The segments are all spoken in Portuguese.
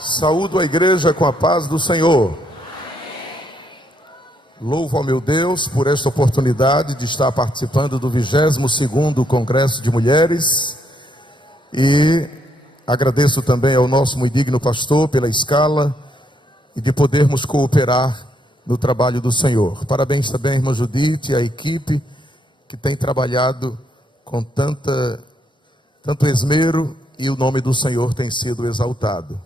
Saúdo a igreja com a paz do Senhor. Louvo ao meu Deus por esta oportunidade de estar participando do 22º Congresso de Mulheres e agradeço também ao nosso muito digno pastor pela escala e de podermos cooperar no trabalho do Senhor. Parabéns também, irmã Judite e a equipe que tem trabalhado com tanto esmero e o nome do Senhor tem sido exaltado.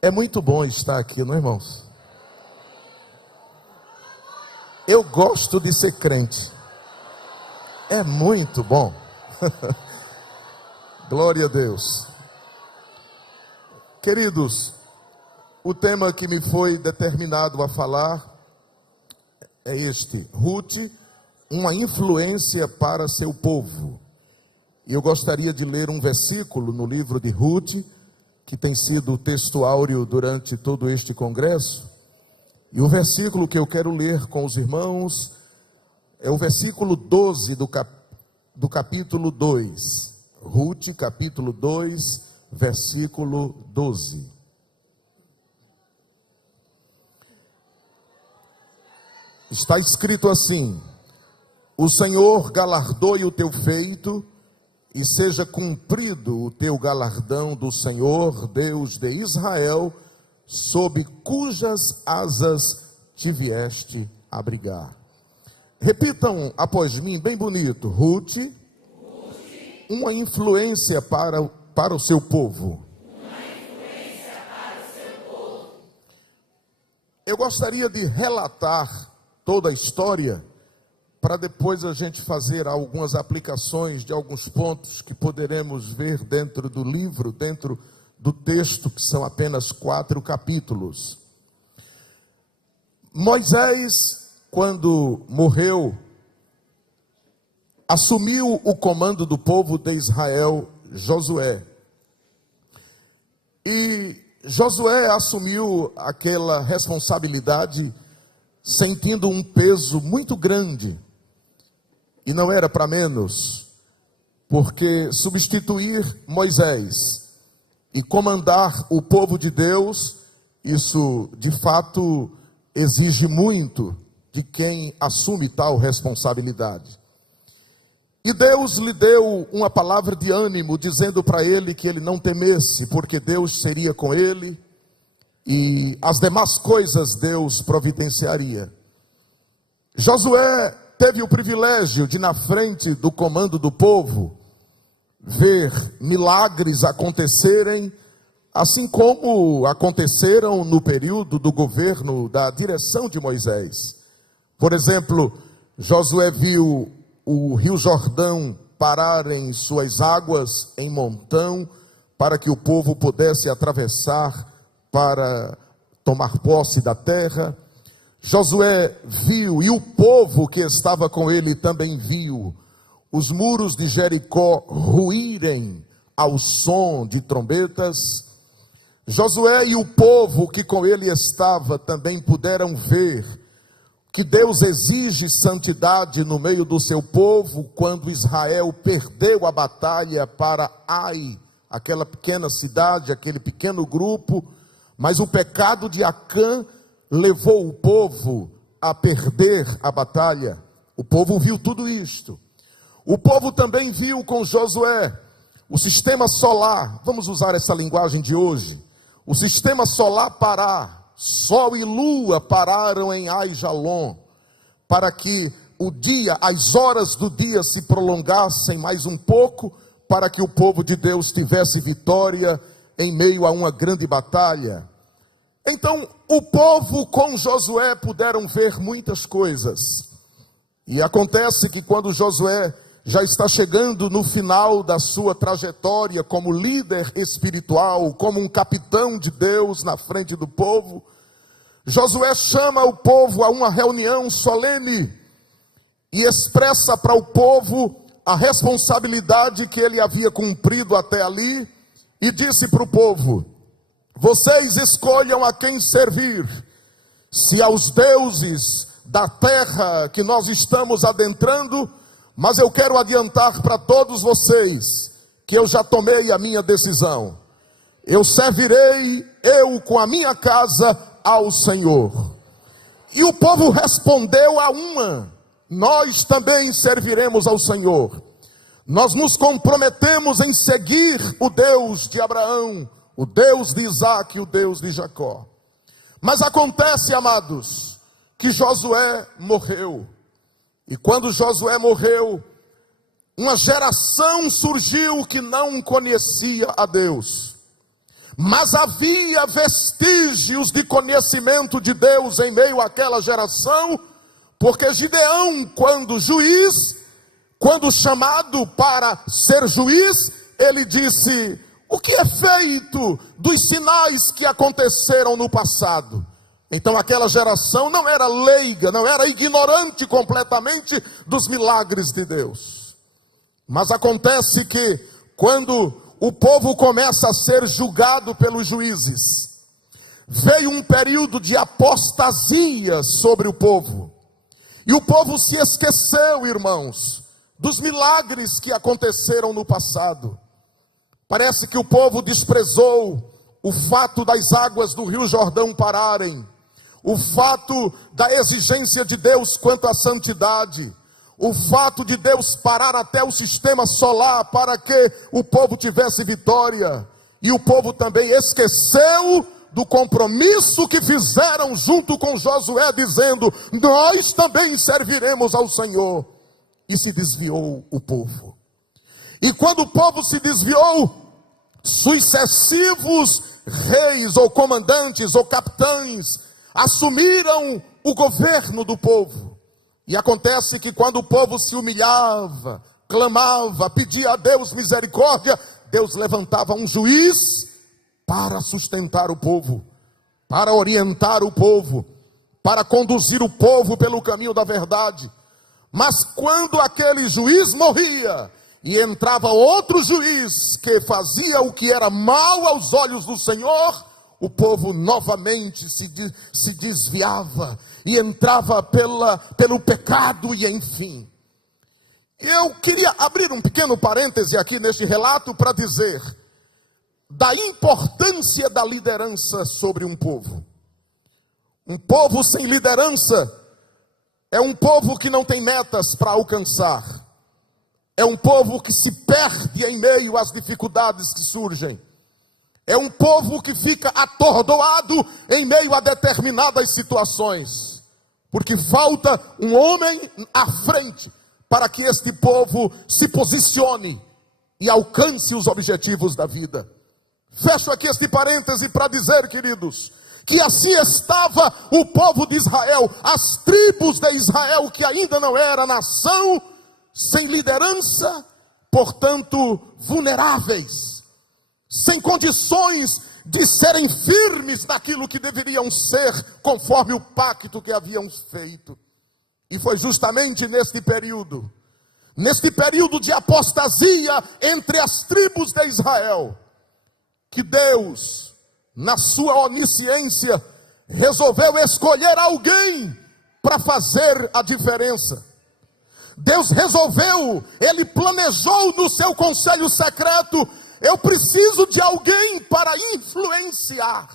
É muito bom estar aqui, não é, irmãos? Eu gosto de ser crente. É muito bom. Glória a Deus. Queridos, o tema que me foi determinado a falar é este: Ruth, uma influência para seu povo. E eu gostaria de ler um versículo no livro de Ruth, que tem sido o texto áureo durante todo este congresso. E o versículo que eu quero ler com os irmãos é o versículo 12 do capítulo 2. Ruth, capítulo 2, versículo 12. Está escrito assim: o Senhor galardoe o teu feito, e seja cumprido o teu galardão do Senhor, Deus de Israel, sob cujas asas te vieste abrigar. Repitam após mim, bem bonito: Ruth, uma influência para o seu povo. Eu gostaria de relatar toda a história, para depois a gente fazer algumas aplicações de alguns pontos que poderemos ver dentro do livro, dentro do texto, que são apenas 4 capítulos. Moisés, quando morreu, assumiu o comando do povo de Israel, Josué. E Josué assumiu aquela responsabilidade sentindo um peso muito grande. E não era para menos, porque substituir Moisés e comandar o povo de Deus, isso de fato exige muito de quem assume tal responsabilidade. E Deus lhe deu uma palavra de ânimo, dizendo para ele que ele não temesse, porque Deus seria com ele e as demais coisas Deus providenciaria. Josué teve o privilégio de, na frente do comando do povo, ver milagres acontecerem, assim como aconteceram no período do governo da direção de Moisés. Por exemplo, Josué viu o rio Jordão parar em suas águas em montão, para que o povo pudesse atravessar para tomar posse da terra. Josué viu, e o povo que estava com ele também viu, os muros de Jericó ruírem ao som de trombetas. Josué e o povo que com ele estava também puderam ver que Deus exige santidade no meio do seu povo, quando Israel perdeu a batalha para Ai, aquela pequena cidade, aquele pequeno grupo, mas o pecado de Acã levou o povo a perder a batalha. O povo viu tudo isto. O povo também viu com Josué o sistema solar, vamos usar essa linguagem de hoje, o sistema solar parar. Sol e lua pararam em Aijalon, para que o dia, as horas do dia se prolongassem mais um pouco, para que o povo de Deus tivesse vitória em meio a uma grande batalha. Então, o povo com Josué puderam ver muitas coisas. E acontece que quando Josué já está chegando no final da sua trajetória como líder espiritual, como um capitão de Deus na frente do povo, Josué chama o povo a uma reunião solene e expressa para o povo a responsabilidade que ele havia cumprido até ali, e disse para o povo: vocês escolham a quem servir, se aos deuses da terra que nós estamos adentrando, mas eu quero adiantar para todos vocês que eu já tomei a minha decisão. eu servirei, eu com a minha casa, ao Senhor. E o povo respondeu a uma: nós também serviremos ao Senhor. Nós nos comprometemos em seguir o Deus de Abraão, o Deus de Isaac e o Deus de Jacó. Mas acontece, amados, que Josué morreu. E quando Josué morreu, uma geração surgiu que não conhecia a Deus. Mas havia vestígios de conhecimento de Deus em meio àquela geração, porque Gideão, quando chamado para ser juiz, ele disse: o que é feito dos sinais que aconteceram no passado? Então aquela geração não era leiga, não era ignorante completamente dos milagres de Deus. Mas acontece que quando o povo começa a ser julgado pelos juízes, veio um período de apostasia sobre o povo. E o povo se esqueceu, irmãos, dos milagres que aconteceram no passado. Parece que o povo desprezou o fato das águas do Rio Jordão pararem, o fato da exigência de Deus quanto à santidade, o fato de Deus parar até o sistema solar para que o povo tivesse vitória. E o povo também esqueceu do compromisso que fizeram junto com Josué, dizendo: nós também serviremos ao Senhor. E se desviou o povo. E quando o povo se desviou, sucessivos reis ou comandantes ou capitães assumiram o governo do povo. E acontece que quando o povo se humilhava, clamava, pedia a Deus misericórdia, Deus levantava um juiz para sustentar o povo, para orientar o povo, para conduzir o povo pelo caminho da verdade. Mas quando aquele juiz morria e entrava outro juiz que fazia o que era mal aos olhos do Senhor, o povo novamente se desviava e entrava pelo pecado e enfim. Eu queria abrir um pequeno parêntese aqui neste relato para dizer da importância da liderança sobre um povo. Um povo sem liderança é um povo que não tem metas para alcançar. É um povo que se perde em meio às dificuldades que surgem. É um povo que fica atordoado em meio a determinadas situações. Porque falta um homem à frente para que este povo se posicione e alcance os objetivos da vida. Fecho aqui este parêntese para dizer, queridos, que assim estava o povo de Israel, as tribos de Israel, que ainda não era nação, sem liderança, portanto vulneráveis, sem condições de serem firmes naquilo que deveriam ser, conforme o pacto que haviam feito. E foi justamente neste período de apostasia entre as tribos de Israel, que Deus, na sua onisciência, resolveu escolher alguém para fazer a diferença. Deus resolveu, Ele planejou no seu conselho secreto: eu preciso de alguém para influenciar.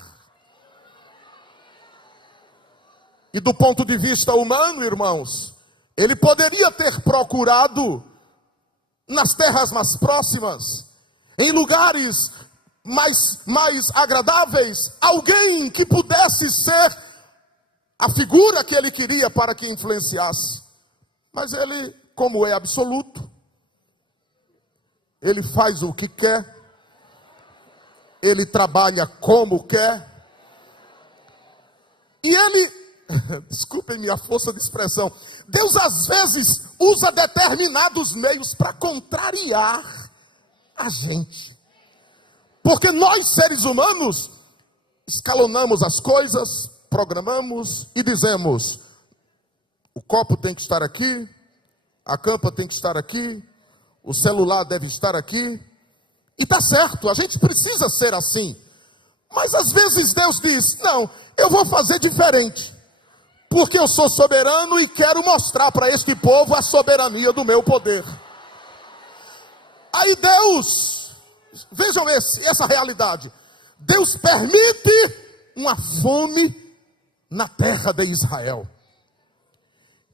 E do ponto de vista humano, irmãos, Ele poderia ter procurado nas terras mais próximas, em lugares mais agradáveis, alguém que pudesse ser a figura que Ele queria para que influenciasse. Mas Ele, como é absoluto, Ele faz o que quer, Ele trabalha como quer, e Ele, desculpem-me a força de expressão, Deus às vezes usa determinados meios para contrariar a gente. Porque nós, seres humanos, escalonamos as coisas, programamos e dizemos: o copo tem que estar aqui, a campa tem que estar aqui, o celular deve estar aqui. E está certo, a gente precisa ser assim. Mas às vezes Deus diz: não, eu vou fazer diferente, porque eu sou soberano e quero mostrar para este povo a soberania do meu poder. Aí Deus, vejam essa realidade, Deus permite uma fome na terra de Israel.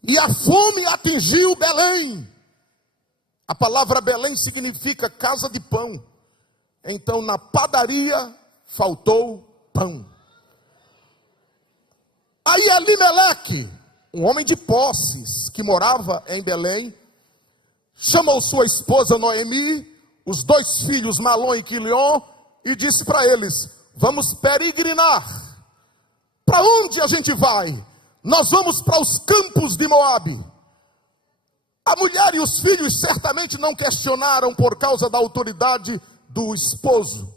E a fome atingiu Belém. A palavra Belém significa casa de pão. Então na padaria faltou pão. Aí Elimeleque, um homem de posses que morava em Belém, chamou sua esposa Noemi, os 2 filhos Malom e Quilion, e disse para eles: vamos peregrinar. Para onde a gente vai? Nós vamos para os campos de Moabe. A mulher e os filhos certamente não questionaram por causa da autoridade do esposo.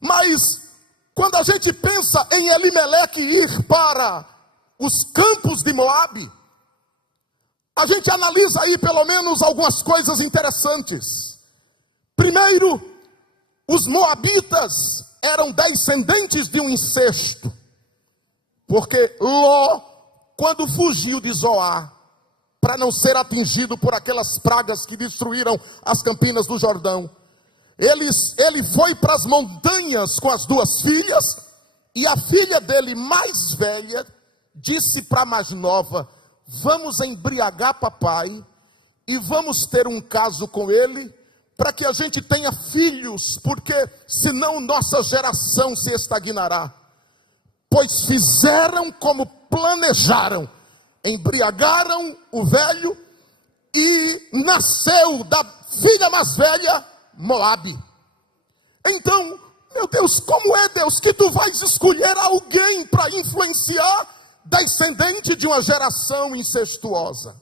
Mas quando a gente pensa em Elimeleque ir para os campos de Moabe, a gente analisa aí pelo menos algumas coisas interessantes. Primeiro, os moabitas eram descendentes de um incesto. Porque Ló, quando fugiu de Zoar, para não ser atingido por aquelas pragas que destruíram as campinas do Jordão, ele foi para as montanhas com as 2 filhas, e a filha dele mais velha disse para a mais nova: vamos embriagar papai e vamos ter um caso com ele, para que a gente tenha filhos, porque senão nossa geração se estagnará. Pois fizeram como planejaram, embriagaram o velho, e nasceu da filha mais velha Moabe. Então, meu Deus, como é, Deus, que tu vais escolher alguém para influenciar descendente de uma geração incestuosa?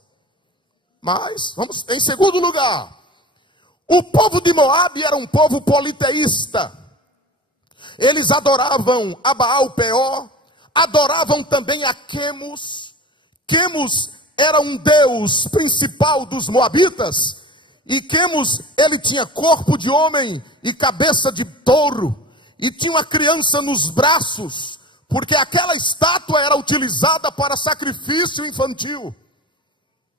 Mas, vamos, em segundo lugar, o povo de Moabe era um povo politeísta. Eles adoravam a Baal-Peor, adoravam também a Quemos. Quemos era um deus principal dos moabitas, e Quemos, ele tinha corpo de homem e cabeça de touro, e tinha uma criança nos braços, porque aquela estátua era utilizada para sacrifício infantil.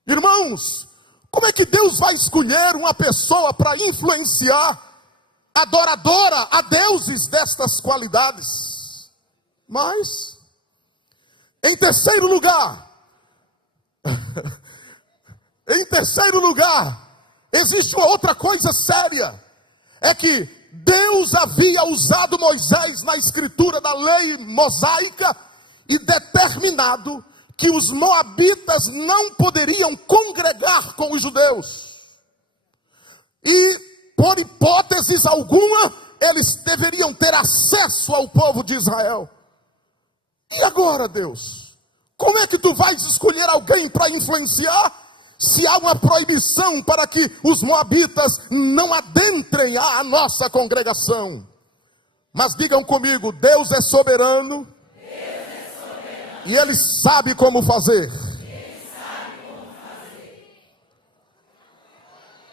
Irmãos, como é que Deus vai escolher uma pessoa para influenciar, adoradora a deuses destas qualidades? Mas, em terceiro lugar, existe uma outra coisa séria. É que Deus havia usado Moisés na escritura da lei mosaica e determinado que os moabitas não poderiam congregar com os judeus. E, por hipóteses alguma, eles deveriam ter acesso ao povo de Israel. E agora, Deus, como é que tu vais escolher alguém para influenciar, se há uma proibição para que os moabitas não adentrem a nossa congregação? Mas digam comigo: Deus é soberano, e Ele sabe como fazer.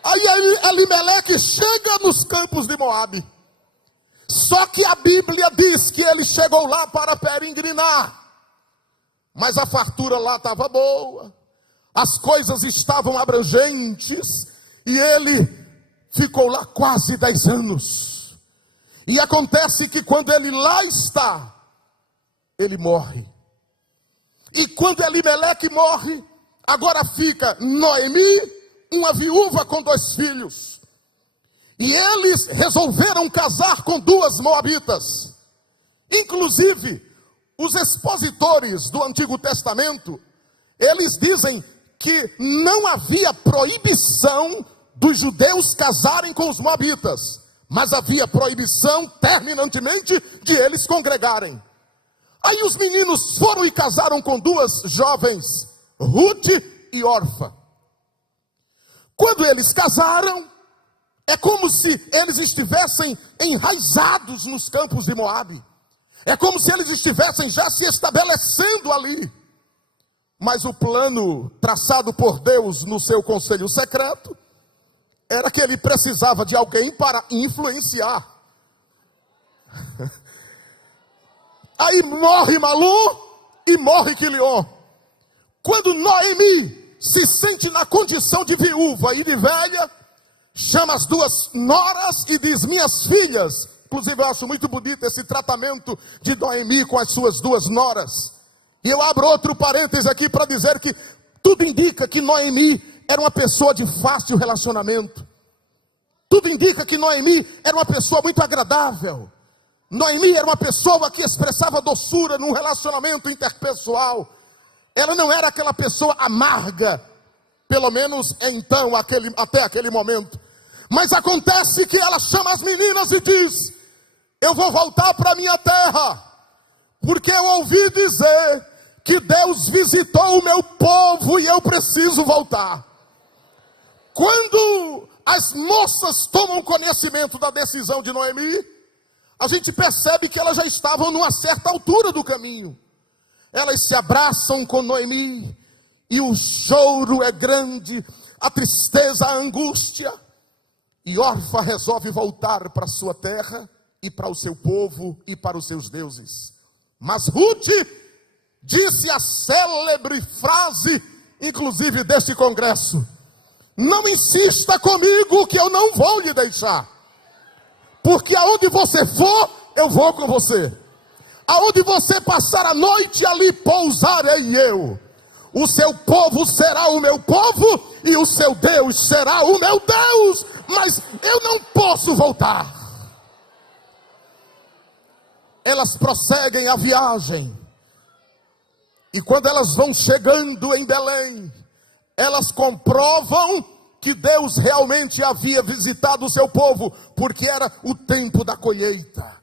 Aí Elimeleque chega nos campos de Moabe. Só que a Bíblia diz que ele chegou lá para peregrinar. Mas a fartura lá estava boa, as coisas estavam abrangentes, e ele ficou lá quase 10 anos. E acontece que quando ele lá está, ele morre. E quando Elimeleque morre, agora fica Noemi, uma viúva com 2 filhos. E eles resolveram casar com 2 moabitas. Inclusive, os expositores do Antigo Testamento, eles dizem que não havia proibição dos judeus casarem com os moabitas, mas havia proibição terminantemente de eles congregarem. Aí os meninos foram e casaram com 2 jovens, Ruth e Orfa. Quando eles casaram, é como se eles estivessem enraizados nos campos de Moabe. É como se eles estivessem já se estabelecendo ali. Mas o plano traçado por Deus no seu conselho secreto era que ele precisava de alguém para influenciar. Aí morre Malu e morre Quilion. Quando Noemi se sente na condição de viúva e de velha, chama as 2 noras e diz: minhas filhas, Inclusive eu acho muito bonito esse tratamento de Noemi com as suas duas noras. E eu abro outro parênteses aqui para dizer que tudo indica que Noemi era uma pessoa de fácil relacionamento. Tudo indica que Noemi era uma pessoa muito agradável. Noemi era uma pessoa que expressava doçura num relacionamento interpessoal. Ela não era aquela pessoa amarga, pelo menos então, até aquele momento. Mas acontece que ela chama as meninas e diz: eu vou voltar para minha terra, porque eu ouvi dizer que Deus visitou o meu povo e eu preciso voltar. Quando as moças tomam conhecimento da decisão de Noemi, a gente percebe que elas já estavam numa certa altura do caminho. Elas se abraçam com Noemi, e o choro é grande, a tristeza, a angústia. E Orfa resolve voltar para sua terra, e para o seu povo, e para os seus deuses. Mas Ruth disse a célebre frase, inclusive deste congresso: não insista comigo que eu não vou lhe deixar. Porque aonde você for, eu vou com você. Aonde você passar a noite, ali pousarei eu. O seu povo será o meu povo, e o seu Deus será o meu Deus. Mas eu não posso voltar. Elas prosseguem a viagem. E quando elas vão chegando em Belém, elas comprovam que Deus realmente havia visitado o seu povo, porque era o tempo da colheita.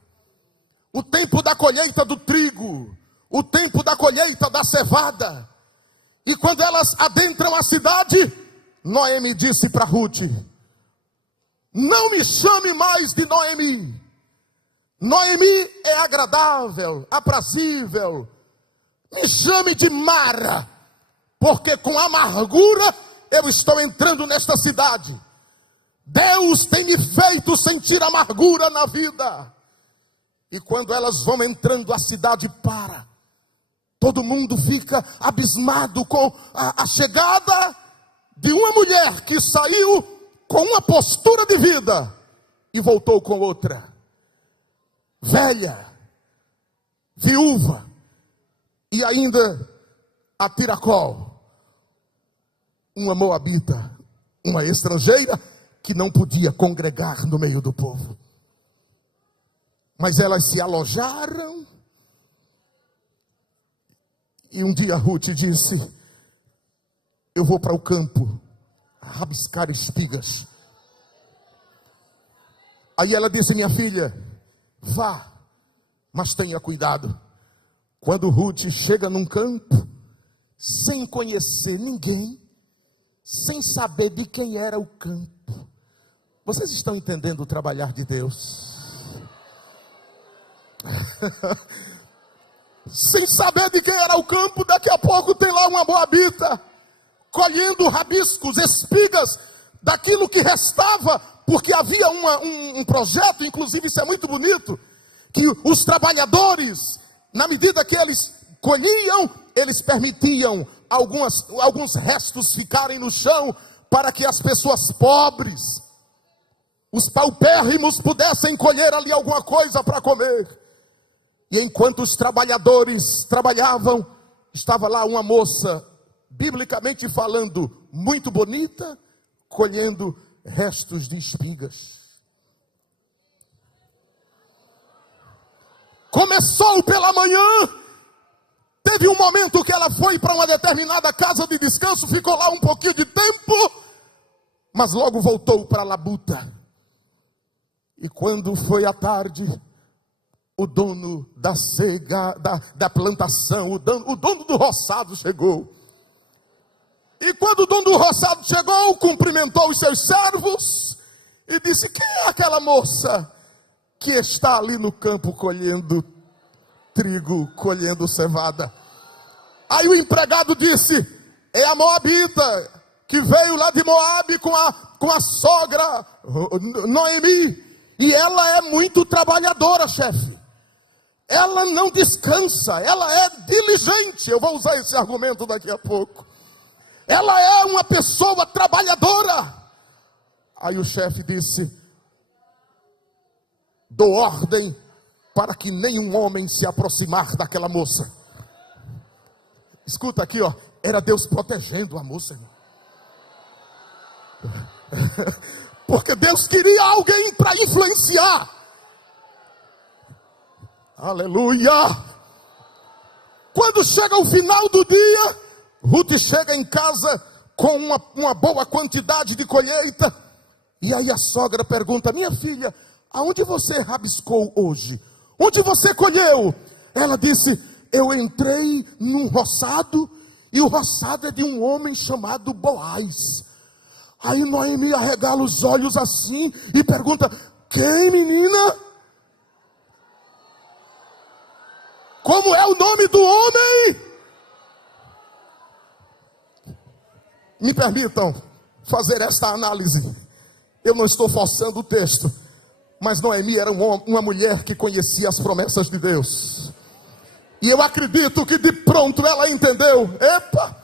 O tempo da colheita do trigo, o tempo da colheita da cevada. E quando elas adentram a cidade, Noemi disse para Ruth: não me chame mais de Noemi. Noemi é agradável, aprazível. Me chame de Mara, porque com amargura eu estou entrando nesta cidade. Deus tem me feito sentir amargura na vida. E quando elas vão entrando, a cidade para. Todo mundo fica abismado com a chegada de uma mulher que saiu com uma postura de vida e voltou com outra. Velha, viúva, e ainda a tiracol. Uma moabita, uma estrangeira que não podia congregar no meio do povo. Mas elas se alojaram. E um dia Ruth disse: eu vou para o campo rabiscar espigas. Aí ela disse: minha filha, vá, mas tenha cuidado. Quando Ruth chega num campo, sem conhecer ninguém, sem saber de quem era o campo. Vocês estão entendendo o trabalhar de Deus? Sem saber de quem era o campo, daqui a pouco tem lá uma moabita, colhendo rabiscos, espigas, daquilo que restava, porque havia um projeto, inclusive isso é muito bonito, que os trabalhadores, na medida que eles colhiam, eles permitiam alguns restos ficarem no chão, para que as pessoas pobres, os paupérrimos, pudessem colher ali alguma coisa para comer. E enquanto os trabalhadores trabalhavam, estava lá uma moça, biblicamente falando, muito bonita, colhendo restos de espigas. Começou pela manhã, teve um momento que ela foi para uma determinada casa de descanso, ficou lá um pouquinho de tempo, mas logo voltou para a labuta. E quando foi à tarde, o dono da cega, da plantação, o dono do roçado chegou. E quando o dono do roçado chegou, cumprimentou os seus servos e disse: quem é aquela moça que está ali no campo colhendo trigo, colhendo cevada? Aí o empregado disse: é a moabita, que veio lá de Moabe com a sogra Noemi. E ela é muito trabalhadora, chefe. Ela não descansa, ela é diligente. Eu vou usar esse argumento daqui a pouco. Ela é uma pessoa trabalhadora. Aí o chefe disse: dou ordem para que nenhum homem se aproximar daquela moça. Escuta aqui, ó, era Deus protegendo a moça, irmão. Porque Deus queria alguém para influenciar. Aleluia! Quando chega o final do dia, Ruth chega em casa com uma boa quantidade de colheita. E aí a sogra pergunta: minha filha, aonde você rabiscou hoje? Onde você colheu? Ela disse: eu entrei num roçado, e o roçado é de um homem chamado Boaz. Aí Noemi arregala os olhos assim e pergunta: quem, menina? Como é o nome do homem? Me permitam fazer esta análise. Eu não estou forçando o texto, mas Noemi era uma mulher que conhecia as promessas de Deus. E eu acredito que de pronto ela entendeu: epa,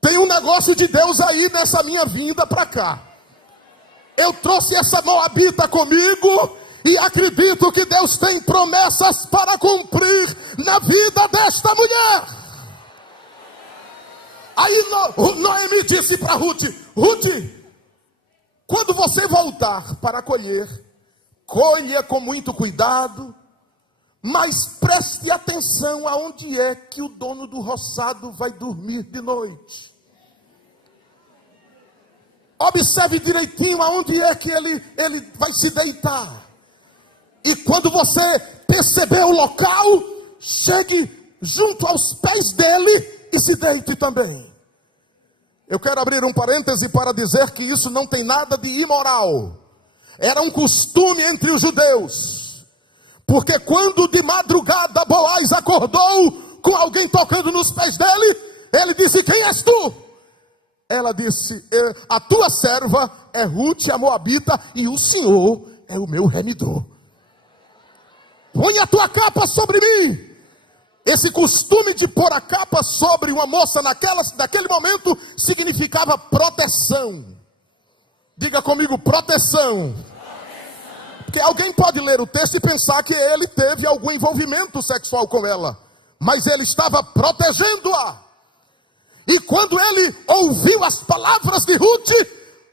tem um negócio de Deus aí nessa minha vinda para cá. Eu trouxe essa moabita comigo e acredito que Deus tem promessas para cumprir na vida desta mulher. Aí Noemi disse para Ruth: Ruth, quando você voltar para colher, colha com muito cuidado, mas preste atenção aonde é que o dono do roçado vai dormir de noite. Observe direitinho aonde é que ele vai se deitar. E quando você perceber o local, chegue junto aos pés dele e se deite também. Eu quero abrir um parêntese para dizer que isso não tem nada de imoral. Era um costume entre os judeus. Porque quando de madrugada Boaz acordou com alguém tocando nos pés dele, ele disse: quem és tu? Ela disse: a tua serva é Ruth, a moabita, e o Senhor é o meu remidor. Põe a tua capa sobre mim. Esse costume de pôr a capa sobre uma moça naquele momento significava proteção. Diga comigo: proteção. Porque alguém pode ler o texto e pensar que ele teve algum envolvimento sexual com ela, mas ele estava protegendo-a. E quando ele ouviu as palavras de Ruth,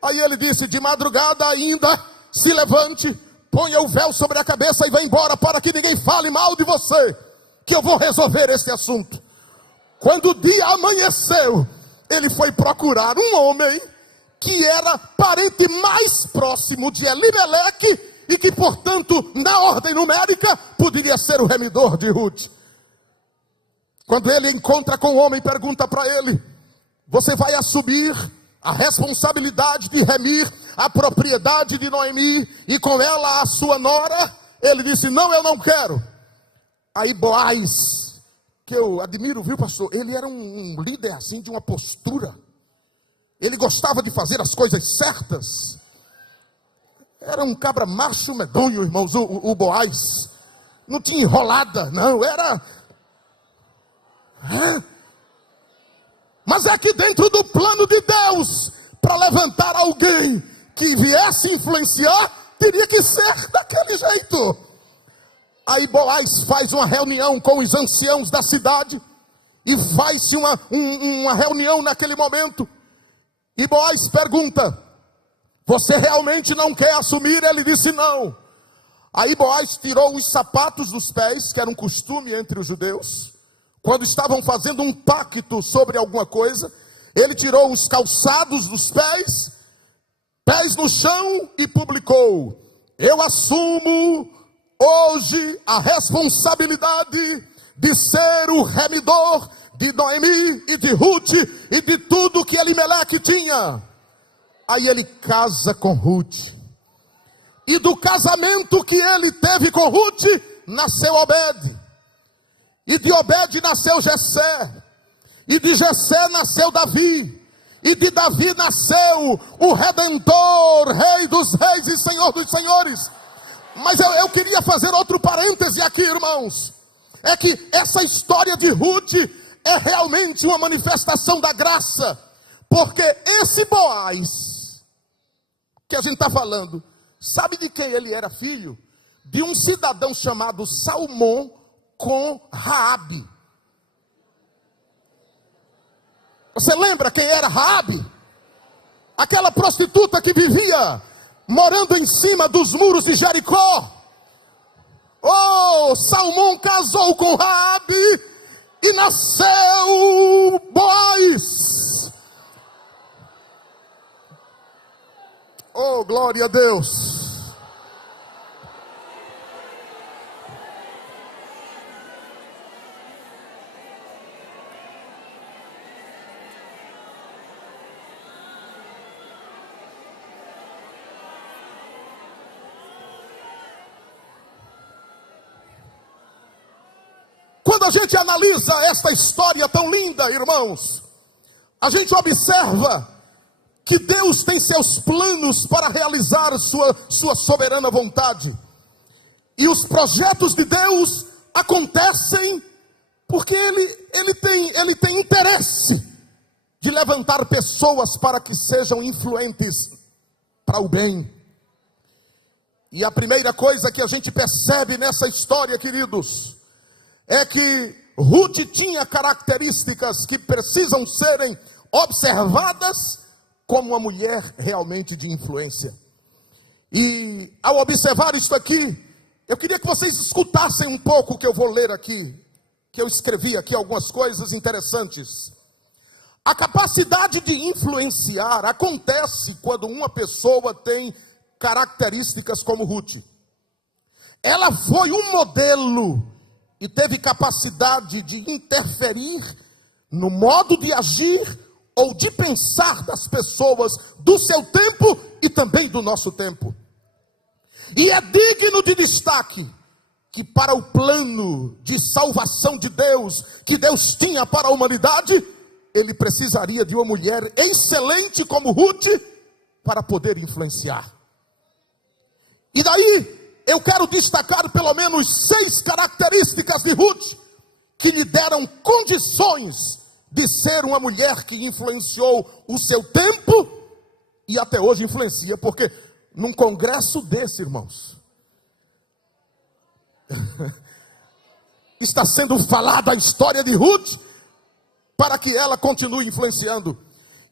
aí ele disse: de madrugada ainda, se levante, ponha o véu sobre a cabeça e vá embora, para que ninguém fale mal de você, que eu vou resolver esse assunto. Quando o dia amanheceu, ele foi procurar um homem que era parente mais próximo de Elimeleque e que, portanto, na ordem numérica, poderia ser o remidor de Ruth. Quando ele encontra com o homem, pergunta para ele: você vai assumir a responsabilidade de remir a propriedade de Noemi e com ela a sua nora? Ele disse: não, eu não quero. Aí Boaz, que eu admiro, viu, pastor? Ele era um líder assim, de uma postura. Ele gostava de fazer as coisas certas. Era um cabra macho medonho, irmãos, o Boaz. Não tinha enrolada, não, era... Mas é que dentro do plano de Deus, para levantar alguém que viesse influenciar, teria que ser daquele jeito. Aí Boaz faz uma reunião com os anciãos da cidade, e faz-se uma reunião naquele momento, e Boaz pergunta: você realmente não quer assumir? Ele disse: não. Aí Boaz tirou os sapatos dos pés, que era um costume entre os judeus, quando estavam fazendo um pacto sobre alguma coisa. Ele tirou os calçados dos pés, pés no chão, e publicou: eu assumo hoje a responsabilidade de ser o remidor de Noemi e de Ruth e de tudo que Elimeleque tinha. Aí ele casa com Ruth, e do casamento que ele teve com Ruth, nasceu Obed, e de Obed nasceu Jessé, e de Jessé nasceu Davi, e de Davi nasceu o Redentor, Rei dos reis e Senhor dos senhores. Mas eu queria fazer outro parêntese aqui, irmãos. É que essa história de Ruth é realmente uma manifestação da graça, porque esse Boaz que a gente está falando, sabe de quem ele era filho? de um cidadão chamado Salmão com Raabe. Você lembra quem era Raabe? Aquela prostituta que vivia morando em cima dos muros de Jericó. Oh, Salmão casou com Raabe e nasceu Boaz. Oh, glória a Deus. Quando a gente analisa esta história tão linda, irmãos, a gente observa que Deus tem seus planos para realizar sua soberana vontade. E os projetos de Deus acontecem porque Ele tem interesse de levantar pessoas para que sejam influentes para o bem. E a primeira coisa que a gente percebe nessa história, queridos, é que Ruth tinha características que precisam serem observadas como uma mulher realmente de influência. E ao observar isso aqui, eu queria que vocês escutassem um pouco o que eu vou ler aqui, que eu escrevi aqui algumas coisas interessantes. A capacidade de influenciar acontece quando uma pessoa tem características como Ruth. Ela foi um modelo e teve capacidade de interferir no modo de agir ou de pensar das pessoas do seu tempo e também do nosso tempo. E é digno de destaque que para o plano de salvação de Deus, que Deus tinha para a humanidade, ele precisaria de uma mulher excelente como Ruth para poder influenciar. E daí eu quero destacar pelo menos 6 características de Ruth que lhe deram condições de ser uma mulher que influenciou o seu tempo e até hoje influencia, porque num congresso desse, irmãos, está sendo falada a história de Ruth para que ela continue influenciando.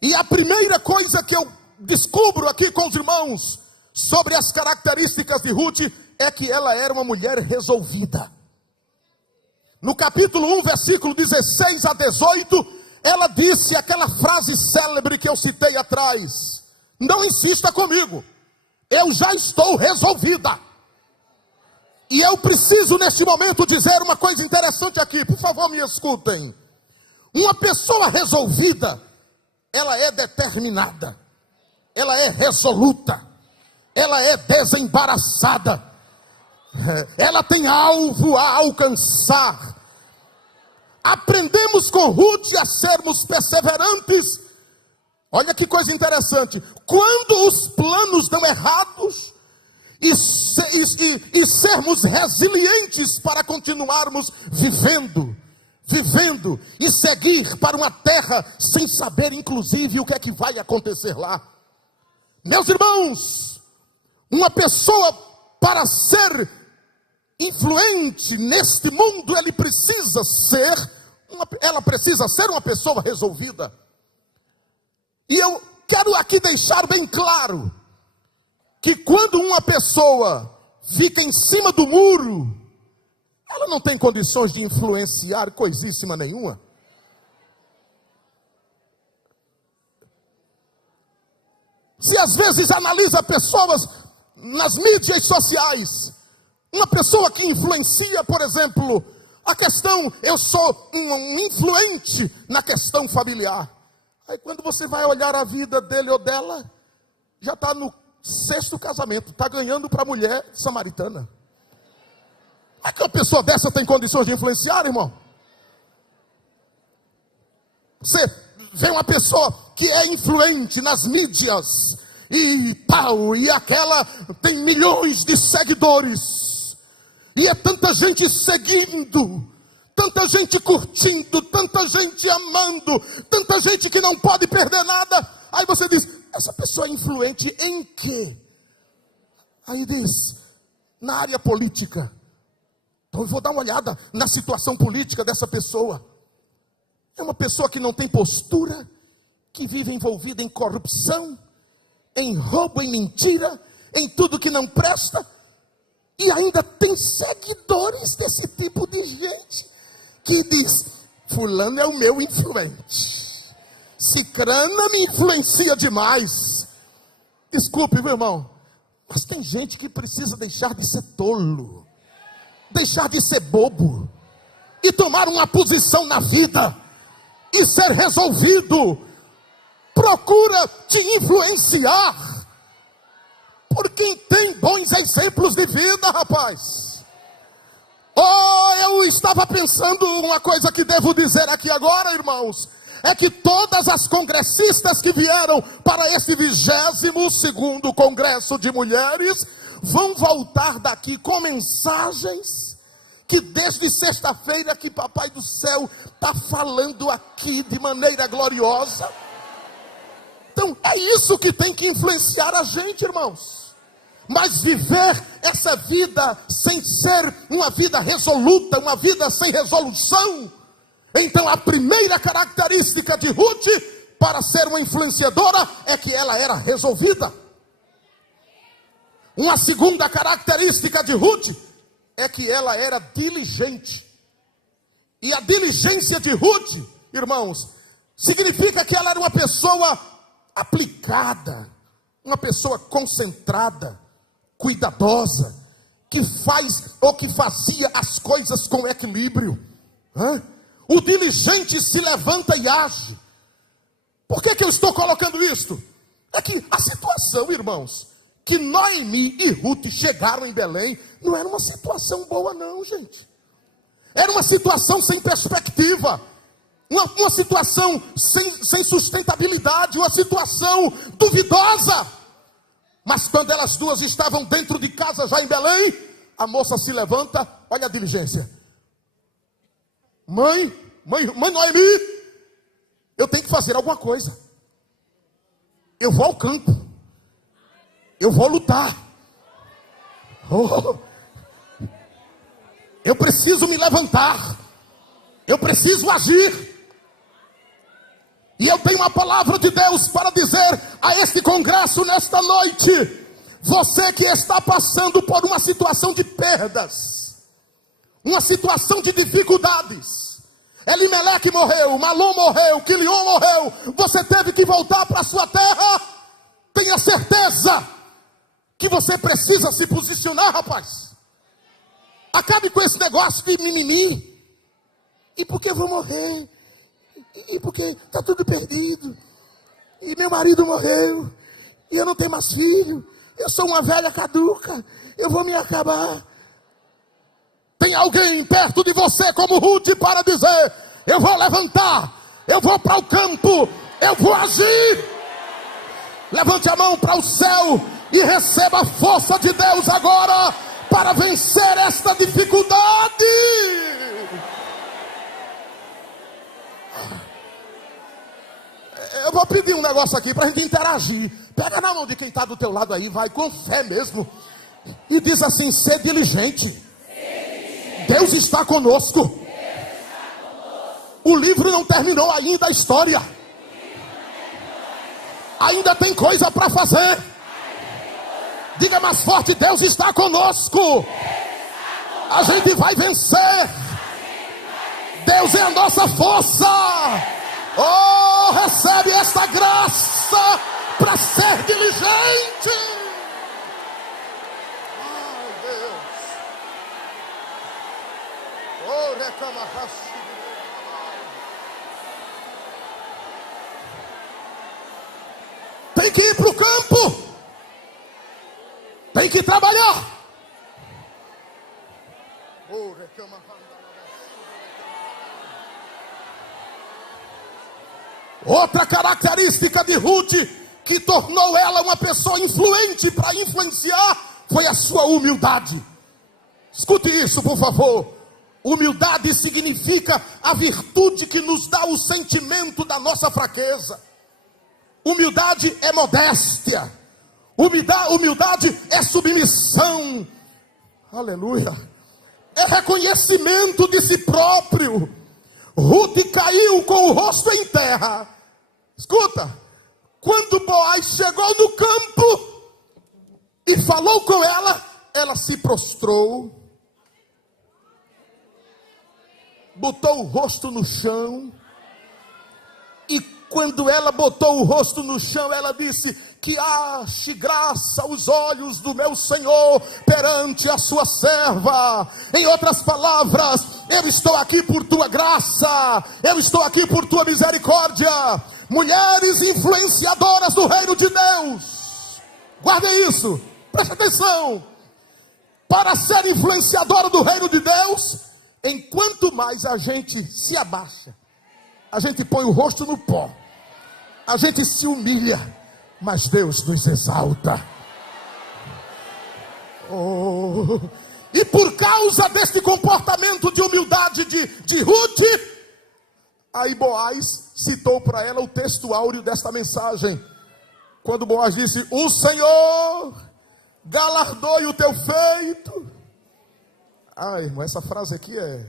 E a primeira coisa que eu descubro aqui com os irmãos sobre as características de Ruth é que ela era uma mulher resolvida. No capítulo 1, versículo 16 a 18, ela disse aquela frase célebre que eu citei atrás: não insista comigo, eu já estou resolvida. E eu preciso neste momento dizer uma coisa interessante aqui, por favor me escutem. Uma pessoa resolvida, ela é determinada, ela é resoluta, ela é desembaraçada, ela tem alvo a alcançar. Aprendemos com Ruth a sermos perseverantes. Olha que coisa interessante, quando os planos dão errados, e sermos resilientes para continuarmos vivendo e seguir para uma terra sem saber inclusive o que é que vai acontecer lá. Meus irmãos, uma pessoa para ser influente neste mundo, ela precisa ser uma pessoa resolvida. E eu quero aqui deixar bem claro que quando uma pessoa fica em cima do muro, ela não tem condições de influenciar coisíssima nenhuma. Se às vezes analisa pessoas nas mídias sociais, uma pessoa que influencia, por exemplo, a questão, eu sou um influente na questão familiar. Aí quando você vai olhar a vida dele ou dela, já está no 6º casamento, está ganhando para a mulher samaritana. É que uma pessoa dessa tem condições de influenciar, irmão? Você vê uma pessoa que é influente nas mídias e tal, e aquela tem milhões de seguidores, e é tanta gente seguindo, tanta gente curtindo, tanta gente amando, tanta gente que não pode perder nada. Aí você diz, essa pessoa é influente em quê? Aí diz, na área política. Então eu vou dar uma olhada na situação política dessa pessoa. É uma pessoa que não tem postura, que vive envolvida em corrupção, em roubo, em mentira, em tudo que não presta, e ainda tem seguidores desse tipo de gente, que diz: fulano é o meu influente, cicrana me influencia demais. Desculpe, meu irmão, mas tem gente que precisa deixar de ser tolo, deixar de ser bobo, e tomar uma posição na vida, e ser resolvido. Procura te influenciar por quem tem bons exemplos de vida, rapaz. Oh, eu estava pensando uma coisa que devo dizer aqui agora, irmãos. É que todas as congressistas que vieram para este 22º Congresso de Mulheres vão voltar daqui com mensagens que desde sexta-feira que Papai do Céu está falando aqui de maneira gloriosa. Então é isso que tem que influenciar a gente, irmãos. Mas viver essa vida sem ser uma vida resoluta, uma vida sem resolução. Então a primeira característica de Ruth para ser uma influenciadora é que ela era resolvida. Uma segunda característica de Ruth é que ela era diligente. E a diligência de Ruth, irmãos, significa que ela era uma pessoa aplicada, uma pessoa concentrada, cuidadosa, que faz ou que fazia as coisas com equilíbrio. O diligente se levanta e age. Por que eu estou colocando isto? É que a situação, irmãos, que Noemi e Ruth chegaram em Belém, não era uma situação boa não, gente. Era uma situação sem perspectiva. Uma situação sem sustentabilidade, uma situação duvidosa. Mas quando elas duas estavam dentro de casa já em Belém, a moça se levanta, olha a diligência. Mãe Noemi, eu tenho que fazer alguma coisa. Eu vou ao campo. Eu vou lutar. Eu preciso me levantar. Eu preciso agir. E eu tenho uma palavra de Deus para dizer a este congresso nesta noite. Você que está passando por uma situação de perdas, uma situação de dificuldades. Elimeleque morreu, Malom morreu, Quilion morreu. Você teve que voltar para a sua terra. Tenha certeza que você precisa se posicionar, rapaz. Acabe com esse negócio de mimimi. E porque eu vou morrer? E porque está tudo perdido? E meu marido morreu? E eu não tenho mais filho? Eu sou uma velha caduca? Eu vou me acabar? Tem alguém perto de você como Ruth para dizer: eu vou levantar, eu vou para o campo, eu vou agir? Levante a mão para o céu e receba a força de Deus agora para vencer esta dificuldade. Eu vou pedir um negócio aqui para a gente interagir. Pega na mão de quem está do teu lado aí, vai com fé mesmo, e diz assim: ser diligente. Deus está conosco. O livro não terminou ainda, a história. Ainda tem coisa para fazer. Diga mais forte: Deus está conosco. A gente vai vencer. Deus é a nossa força. Oh, recebe esta graça para ser diligente. Ai, Deus. Oh, reclamação. Tem que ir para o campo. Tem que trabalhar. Oh, outra característica de Ruth que tornou ela uma pessoa influente para influenciar foi a sua humildade. Escute isso, por favor. Humildade significa a virtude que nos dá o sentimento da nossa fraqueza. Humildade é modéstia. Humildade é submissão. Aleluia. É reconhecimento de si próprio. Ruth caiu com o rosto em terra. Escuta, quando Boaz chegou no campo e falou com ela, ela se prostrou, botou o rosto no chão, e quando ela botou o rosto no chão, ela disse: que ache graça aos olhos do meu Senhor perante a sua serva. Em outras palavras, eu estou aqui por tua graça, eu estou aqui por tua misericórdia. Mulheres influenciadoras do reino de Deus, guardem isso, preste atenção. Para ser influenciadora do reino de Deus, enquanto mais a gente se abaixa, a gente põe o rosto no pó, a gente se humilha, mas Deus nos exalta. Oh. E por causa deste comportamento de humildade de Ruth, aí Boaz citou para ela o texto áureo desta mensagem, quando Boaz disse: o Senhor galardoe o teu feito. Ai, irmão, essa frase aqui é...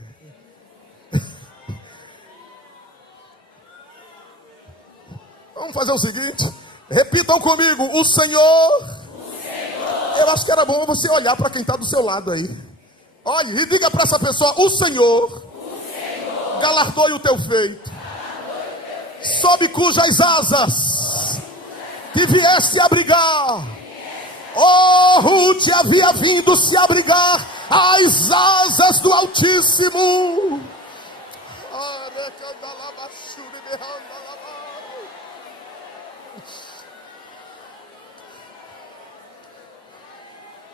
Vamos fazer o seguinte, repitam comigo: o Senhor. Eu acho que era bom você olhar para quem está do seu lado aí. Olhe e diga para essa pessoa: o Senhor galardoe o teu feito, sob cujas asas te vieste abrigar. Oh, Ruth havia vindo se abrigar às asas do Altíssimo.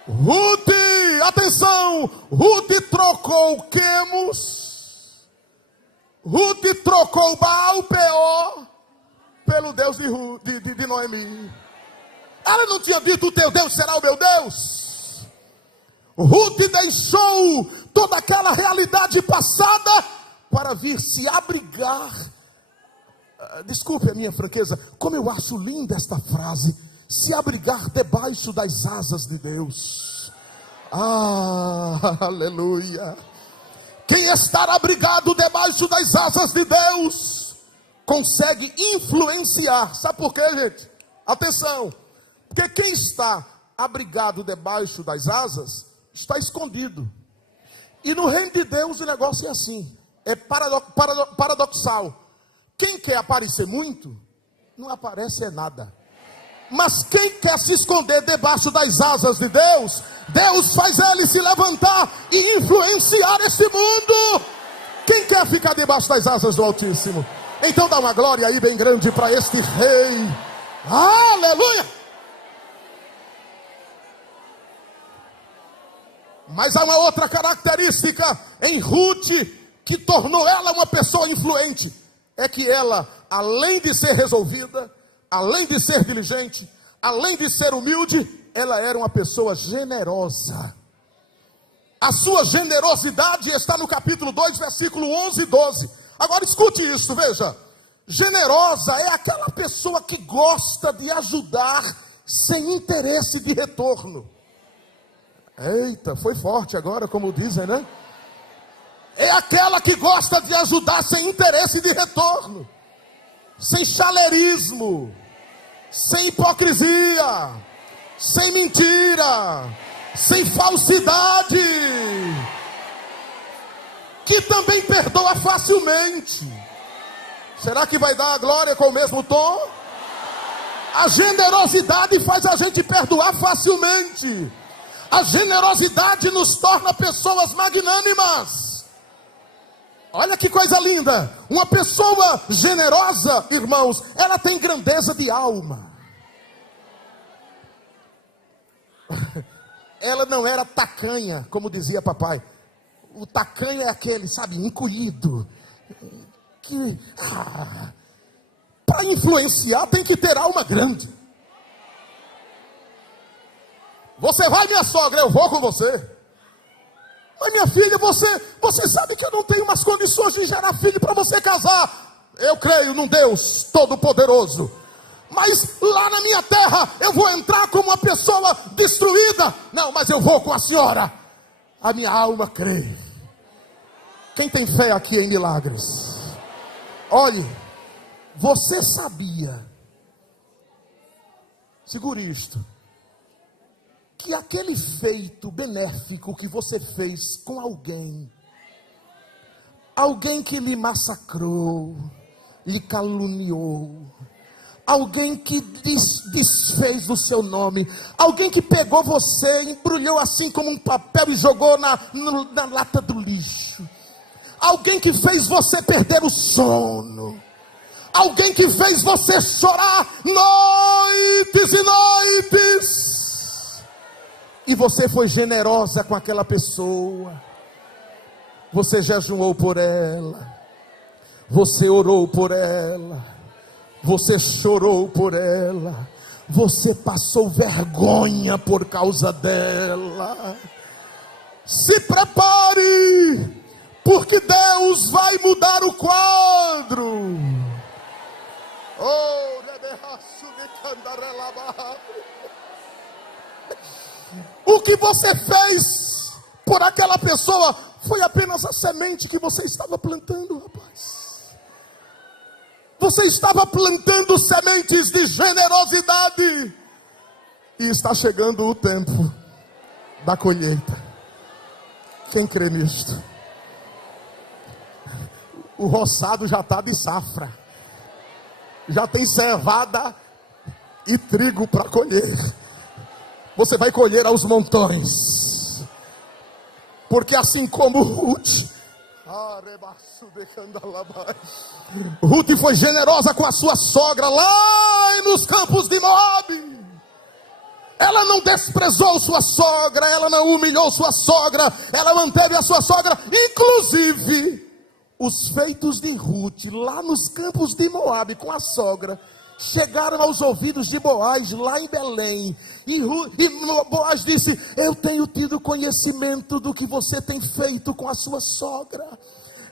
Ruth, atenção, Ruth trocou Quemos, Ruth trocou Baal Peor pelo Deus de Noemi. Ela não tinha dito: o teu Deus será o meu Deus. Ruth deixou toda aquela realidade passada para vir se abrigar. Desculpe a minha franqueza, como eu acho linda esta frase: se abrigar debaixo das asas de Deus. Aleluia. Quem está abrigado debaixo das asas de Deus consegue influenciar. Sabe por quê, gente? Atenção, porque quem está abrigado debaixo das asas está escondido. E no reino de Deus o negócio é assim, é paradoxal. Quem quer aparecer muito, não aparece é nada. Mas quem quer se esconder debaixo das asas de Deus, Deus faz ele se levantar e influenciar esse mundo. Quem quer ficar debaixo das asas do Altíssimo? Então dá uma glória aí bem grande para este rei. Aleluia! Mas há uma outra característica em Ruth que tornou ela uma pessoa influente. É que ela, além de ser resolvida, além de ser diligente, além de ser humilde, ela era uma pessoa generosa. A sua generosidade está no capítulo 2, versículo 11 e 12. Agora escute isso, veja. Generosa é aquela pessoa que gosta de ajudar sem interesse de retorno. Eita, foi forte agora, como dizem, né? É aquela que gosta de ajudar sem interesse de retorno, sem chaleirismo, sem hipocrisia, sem mentira, sem falsidade, que também perdoa facilmente. Será que vai dar a glória com o mesmo tom? A generosidade faz a gente perdoar facilmente. A generosidade nos torna pessoas magnânimas. Olha que coisa linda. Uma pessoa generosa, irmãos, ela tem grandeza de alma. Ela não era tacanha, como dizia papai. O tacanho é aquele, sabe, encolhido, que para influenciar tem que ter alma grande. Você vai, minha sogra, eu vou com você. Mas minha filha, você sabe que eu não tenho mais condições de gerar filho para você casar. Eu creio num Deus todo-poderoso. Mas lá na minha terra eu vou entrar como uma pessoa destruída. Não, mas eu vou com a senhora. A minha alma crê. Quem tem fé aqui em milagres? Olhe, você sabia, segure isto, que aquele feito benéfico que você fez com alguém que lhe massacrou, lhe caluniou, alguém que desfez o seu nome, alguém que pegou você, embrulhou assim como um papel e jogou na lata do lixo, alguém que fez você perder o sono, alguém que fez você chorar noites e noites, e você foi generosa com aquela pessoa, você jejuou por ela, você orou por ela, você chorou por ela, você passou vergonha por causa dela. Se prepare, porque Deus vai mudar o quadro. O que você fez por aquela pessoa foi apenas a semente que você estava plantando, rapaz. Você estava plantando sementes de generosidade. E está chegando o tempo da colheita. Quem crê nisto? O roçado já está de safra. Já tem cevada e trigo para colher. Você vai colher aos montões. Porque assim como Ruth foi generosa com a sua sogra lá nos campos de Moabe. Ela não desprezou sua sogra, ela não humilhou sua sogra, ela manteve a sua sogra. Inclusive, os feitos de Ruth lá nos campos de Moabe com a sogra chegaram aos ouvidos de Boaz lá em Belém. E Boaz disse: eu tenho tido conhecimento do que você tem feito com a sua sogra.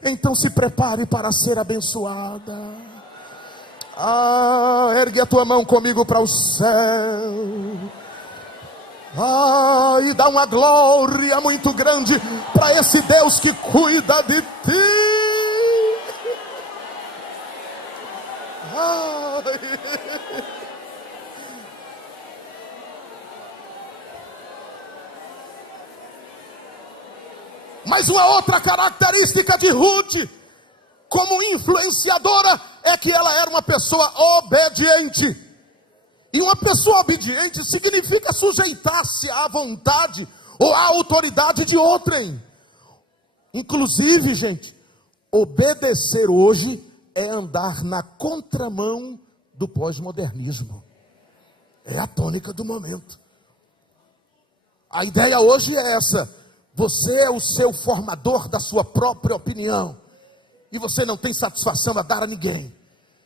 Então se prepare para ser abençoada. Ergue a tua mão comigo para o céu. E dá uma glória muito grande para esse Deus que cuida de ti. Mas uma outra característica de Ruth, como influenciadora, é que ela era uma pessoa obediente. E uma pessoa obediente significa sujeitar-se à vontade ou à autoridade de outrem. Inclusive, gente, obedecer hoje é andar na contramão do pós-modernismo. É a tônica do momento. A ideia hoje é essa: você é o seu formador da sua própria opinião, e você não tem satisfação a dar a ninguém.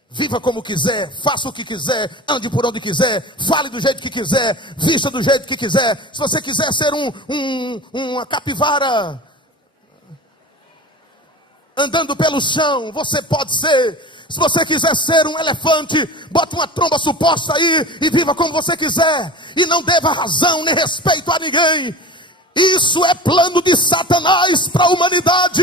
Viva como quiser, faça o que quiser, ande por onde quiser, fale do jeito que quiser, vista do jeito que quiser. Se você quiser ser uma capivara andando pelo chão, você pode ser. Se você quiser ser um elefante, bota uma tromba suposta aí e viva como você quiser. E não deva razão nem respeito a ninguém. Isso é plano de Satanás para a humanidade.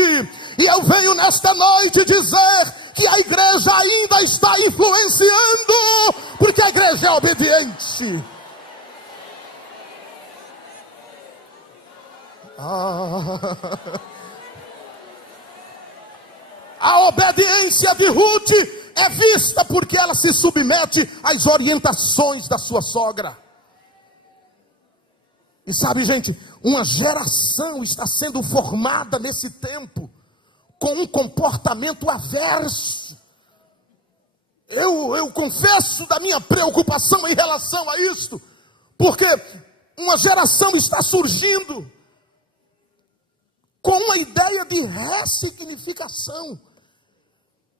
E eu venho nesta noite dizer que a igreja ainda está influenciando, porque a igreja é obediente. A obediência de Ruth é vista porque ela se submete às orientações da sua sogra. E sabe, gente, uma geração está sendo formada nesse tempo com um comportamento averso. Eu confesso da minha preocupação em relação a isto, porque uma geração está surgindo com uma ideia de ressignificação.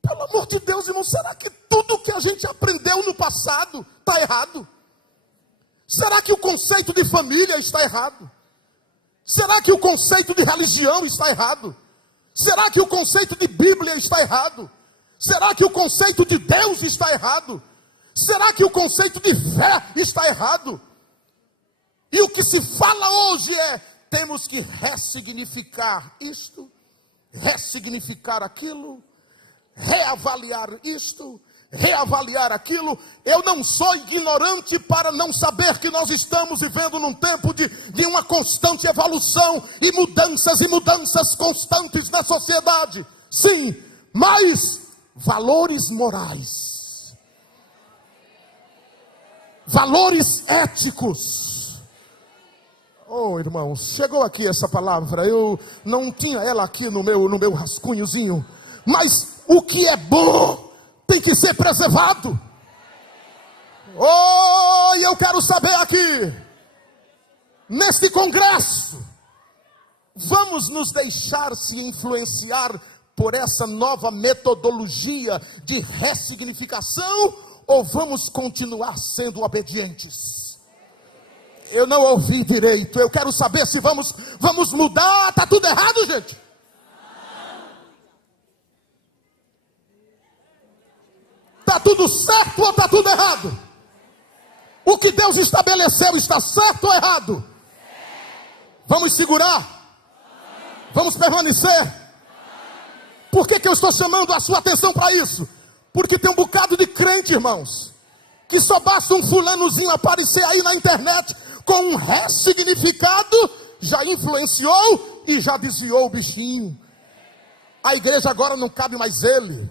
Pelo amor de Deus, irmão, será que tudo que a gente aprendeu no passado está errado? Será que o conceito de família está errado? Será que o conceito de religião está errado? Será que o conceito de Bíblia está errado? Será que o conceito de Deus está errado? Será que o conceito de fé está errado? E o que se fala hoje é temos que ressignificar isto, ressignificar aquilo, reavaliar isto, reavaliar aquilo. Eu não sou ignorante para não saber que nós estamos vivendo num tempo de uma constante evolução e mudanças constantes na sociedade. Sim, mas valores morais, valores éticos. Oh, irmãos, chegou aqui essa palavra. Eu não tinha ela aqui no meu rascunhozinho, mas o que é bom tem que ser preservado. Oh, e eu quero saber aqui, neste congresso, vamos nos deixar se influenciar por essa nova metodologia de ressignificação, ou vamos continuar sendo obedientes? Eu não ouvi direito. Eu quero saber se vamos mudar. Está tudo errado, gente? Está tudo certo ou está tudo errado? O que Deus estabeleceu está certo ou errado? Vamos segurar? Vamos permanecer? Por que eu estou chamando a sua atenção para isso? Porque tem um bocado de crente, irmãos, que só basta um fulanozinho aparecer aí na internet com um ressignificado, já influenciou e já desviou o bichinho. A igreja agora não cabe mais ele.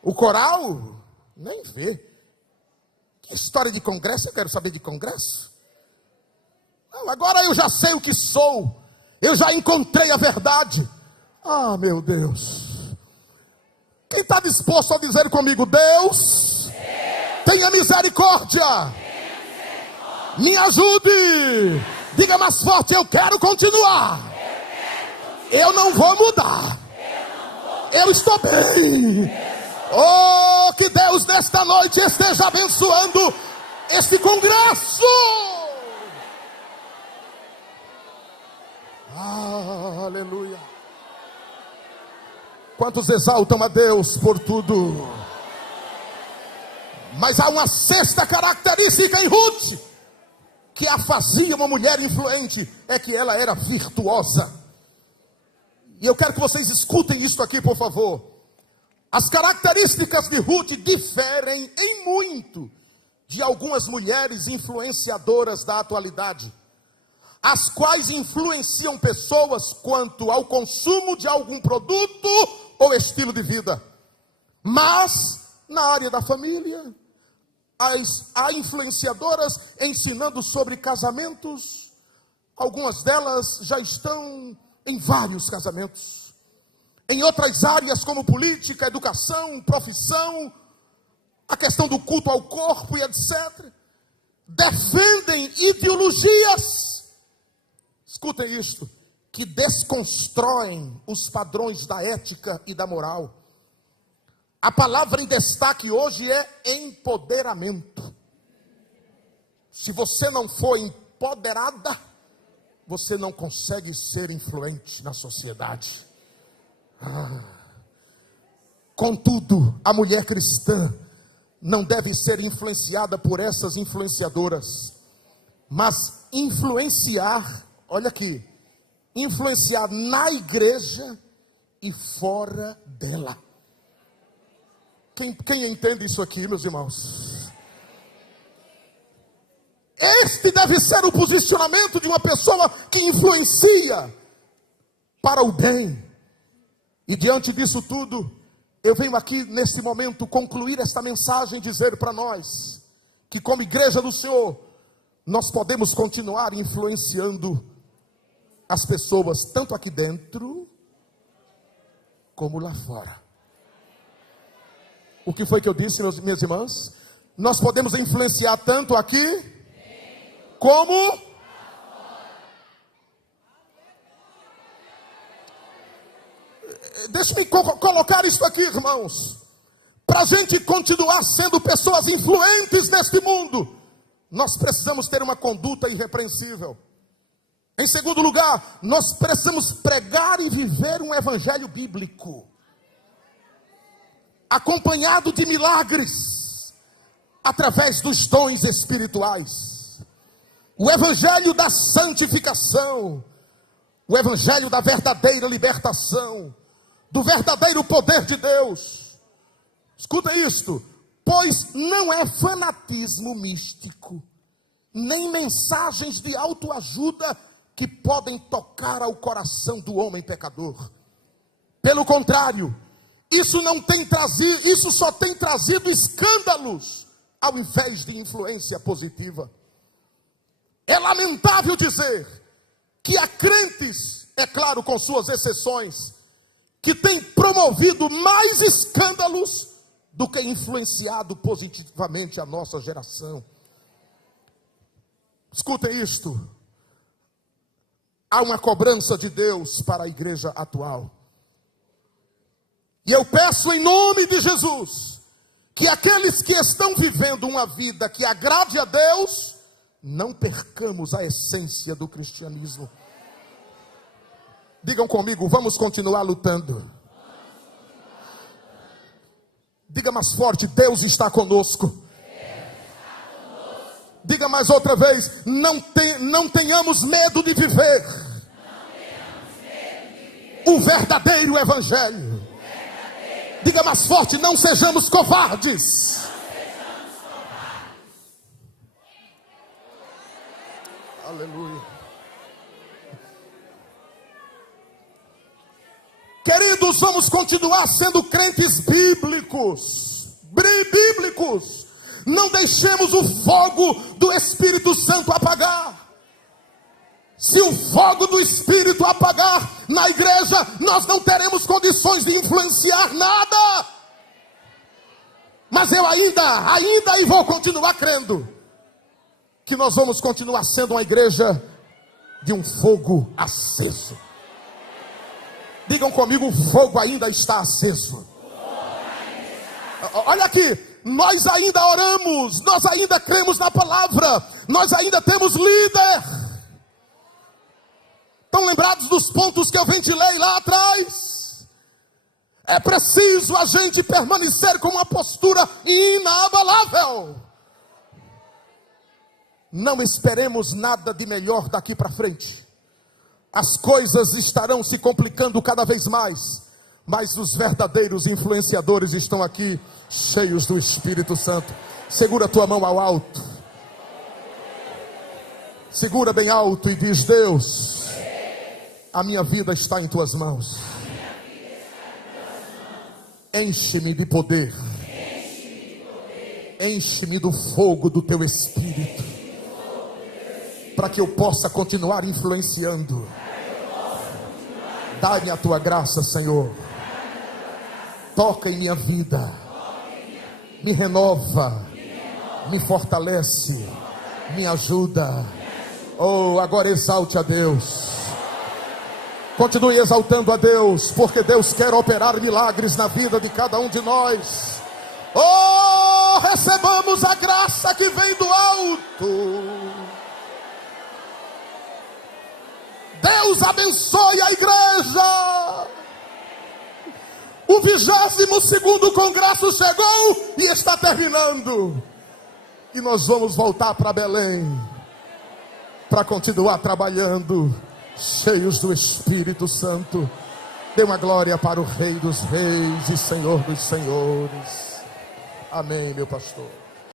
O coral, nem vê. Que história de congresso? Eu quero saber de congresso. Não, agora eu já sei o que sou. Eu já encontrei a verdade. Ah, meu Deus. Quem está disposto a dizer comigo: Deus, tenha misericórdia. Me ajude. Diga mais forte: eu quero continuar. Eu não vou mudar. Eu estou bem. Oh, que Deus nesta noite esteja abençoando este congresso. Ah, aleluia. Quantos exaltam a Deus por tudo? Mas há uma sexta característica em Ruth que a fazia uma mulher influente, é que ela era virtuosa. E eu quero que vocês escutem isso aqui, por favor. As características de Ruth diferem em muito de algumas mulheres influenciadoras da atualidade, as quais influenciam pessoas quanto ao consumo de algum produto ou estilo de vida. Mas na área da família, há influenciadoras ensinando sobre casamentos. Algumas delas já estão em vários casamentos. Em outras áreas como política, educação, profissão, a questão do culto ao corpo e etc. Defendem ideologias, escutem isto, que desconstroem os padrões da ética e da moral. A palavra em destaque hoje é empoderamento. Se você não for empoderada, você não consegue ser influente na sociedade. Contudo, a mulher cristã não deve ser influenciada por essas influenciadoras, mas influenciar, olha aqui, influenciar na igreja e fora dela. Quem entende isso aqui, meus irmãos? Este deve ser o posicionamento de uma pessoa que influencia para o bem. E diante disso tudo, eu venho aqui nesse momento concluir esta mensagem, dizer para nós que como igreja do Senhor, nós podemos continuar influenciando as pessoas, tanto aqui dentro, como lá fora. O que foi que eu disse, minhas irmãs? Nós podemos influenciar tanto aqui, como... Deixa-me colocar isso aqui, irmãos. Para a gente continuar sendo pessoas influentes neste mundo, nós precisamos ter uma conduta irrepreensível. Em segundo lugar, nós precisamos pregar e viver um evangelho bíblico, acompanhado de milagres, através dos dons espirituais. O evangelho da santificação, o evangelho da verdadeira libertação, do verdadeiro poder de Deus. Escuta isto: pois não é fanatismo místico, nem mensagens de autoajuda que podem tocar ao coração do homem pecador. Pelo contrário, isso só tem trazido escândalos, ao invés de influência positiva. É lamentável dizer que há crentes, é claro, com suas exceções, que têm promovido mais escândalos do que influenciado positivamente a nossa geração. Escutem isto: há uma cobrança de Deus para a igreja atual. E eu peço em nome de Jesus, que aqueles que estão vivendo uma vida que agrade a Deus, não percamos a essência do cristianismo. Digam comigo: vamos continuar lutando. Diga mais forte: Deus está conosco. Diga mais outra vez: não tenhamos medo de viver o verdadeiro evangelho. Diga mais forte: não sejamos covardes. Aleluia. Queridos, vamos continuar sendo crentes bíblicos. Não deixemos o fogo do Espírito Santo apagar. Se o fogo do Espírito apagar na igreja, nós não teremos condições de influenciar nada. Mas eu ainda e vou continuar crendo que nós vamos continuar sendo uma igreja de um fogo aceso. Digam comigo: o fogo ainda está aceso. Olha aqui, nós ainda oramos, nós ainda cremos na palavra, nós ainda temos líder. Estão lembrados dos pontos que eu ventilei lá atrás? É preciso a gente permanecer com uma postura inabalável. Não esperemos nada de melhor daqui para frente. As coisas estarão se complicando cada vez mais, mas os verdadeiros influenciadores estão aqui, cheios do Espírito Santo. Segura a tua mão ao alto. Segura bem alto e diz: Deus, a minha vida está em tuas mãos. Enche-me de poder. Enche-me do fogo do teu Espírito, para que eu possa continuar influenciando. Dá-me a tua graça, Senhor. Toca em minha vida. Me renova. Me fortalece. Me ajuda. Oh, agora exalte a Deus. Continue exaltando a Deus, porque Deus quer operar milagres na vida de cada um de nós. Oh, recebamos a graça que vem do alto. Deus abençoe a igreja. O 22º congresso chegou e está terminando. E nós vamos voltar para Belém, para continuar trabalhando, cheios do Espírito Santo. Dê uma glória para o Rei dos Reis e Senhor dos Senhores. Amém, meu pastor.